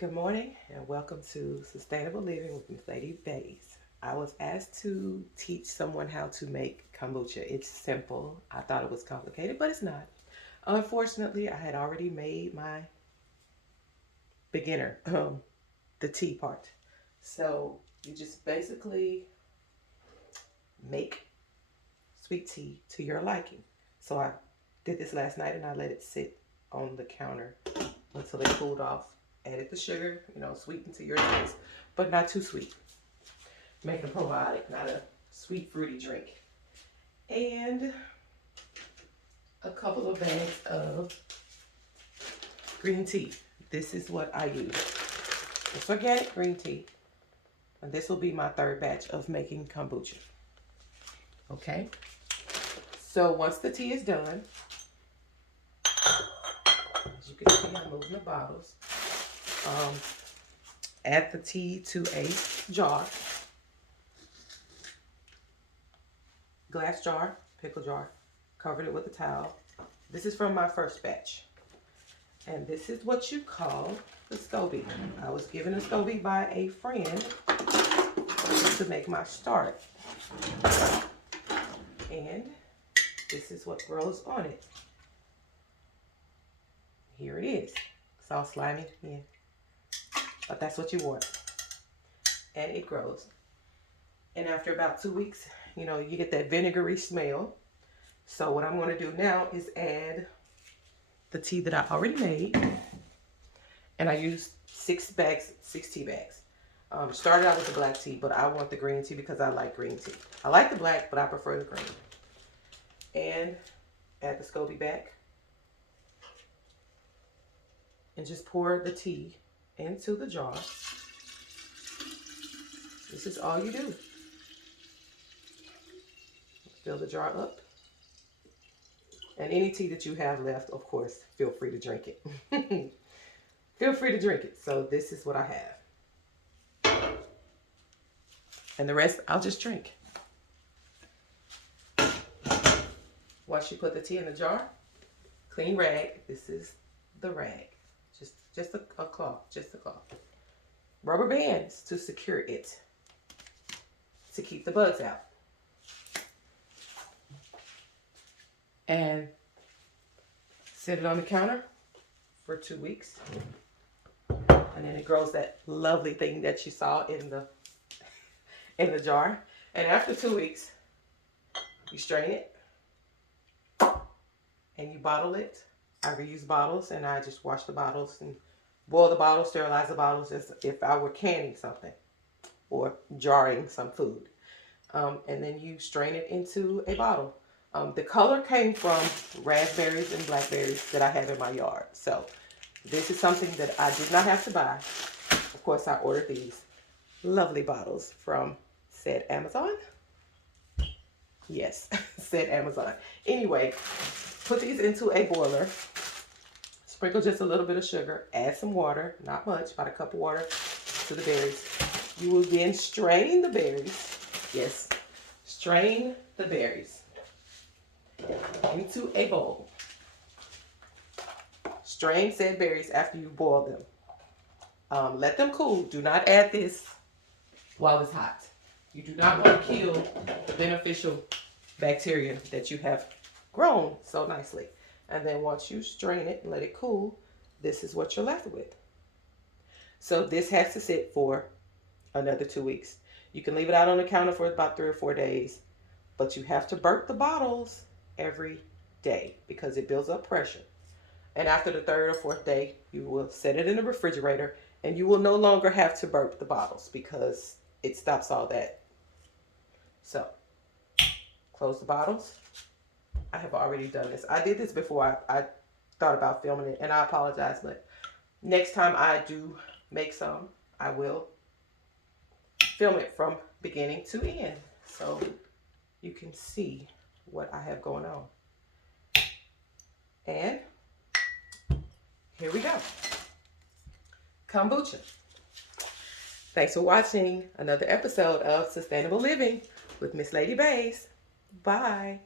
Good morning and welcome to Sustainable Living with Mrs.Ladybass. I was asked to teach someone how to make kombucha. It's simple. I thought it was complicated, but it's not. Unfortunately, I had already made my beginner, the tea part. So you just basically make sweet tea to your liking. So I did this last night and I let it sit on the counter until it cooled off. Added the sugar, sweeten to your taste, but not too sweet. Make a probiotic, not a sweet fruity drink. And a couple of bags of green tea. This is what I use. It's organic green tea. And this will be my third batch of making kombucha. Okay. So once the tea is done, as you can see, I'm moving the bottles. Add the tea to a jar, glass jar, pickle jar, covered it with a towel. This is from my first batch. And this is what you call the SCOBY. I was given a SCOBY by a friend to make my start. And this is what grows on it. Here it is. It's all slimy, yeah. But that's what you want. And it grows. And after about 2 weeks, you get that vinegary smell. So what I'm going to do now is add the tea that I already made. And I used 6 tea bags. Started out with the black tea, but I want the green tea because I like green tea. I like the black, but I prefer the green. And add the SCOBY back. And just pour the tea into the jar. This is all you do. Fill the jar up. And any tea that you have left, of course, feel free to drink it. Feel free to drink it. So this is what I have. And the rest, I'll just drink. Once you put the tea in the jar, clean rag. This is the rag. Just a cloth, just a cloth. Rubber bands to secure it, to keep the bugs out. And set it on the counter for 2 weeks. And then it grows that lovely thing that you saw in the jar. And after 2 weeks, you strain it and you bottle it. I reuse bottles and I just wash the bottles and boil the bottles, sterilize the bottles as if I were canning something or jarring some food. And then you strain it into a bottle. The color came from raspberries and blackberries that I have in my yard. So this is something that I did not have to buy. Of course, I ordered these lovely bottles from said Amazon. Yes, said Amazon. Anyway, put these into a boiler. Sprinkle just a little bit of sugar. Add some water, not much, about a cup of water to the berries. You will then strain the berries. Yes, strain the berries into a bowl. Strain said berries after you boil them. Let them cool. Do not add this while it's hot. You do not want to kill the beneficial bacteria that you have grown so nicely. And then once you strain it and let it cool, this is what you're left with. So this has to sit for another 2 weeks. You can leave it out on the counter for about 3 or 4 days, but you have to burp the bottles every day because it builds up pressure. And after the 3rd or 4th day, you will set it in the refrigerator and you will no longer have to burp the bottles because it stops all that. So close the bottles. I have already done this. I did this before I thought about filming it, and I apologize, but next time I do make some, I will film it from beginning to end so you can see what I have going on. And here we go. Kombucha. Thanks for watching another episode of Sustainable Living with Mrs.Ladybass. Bye.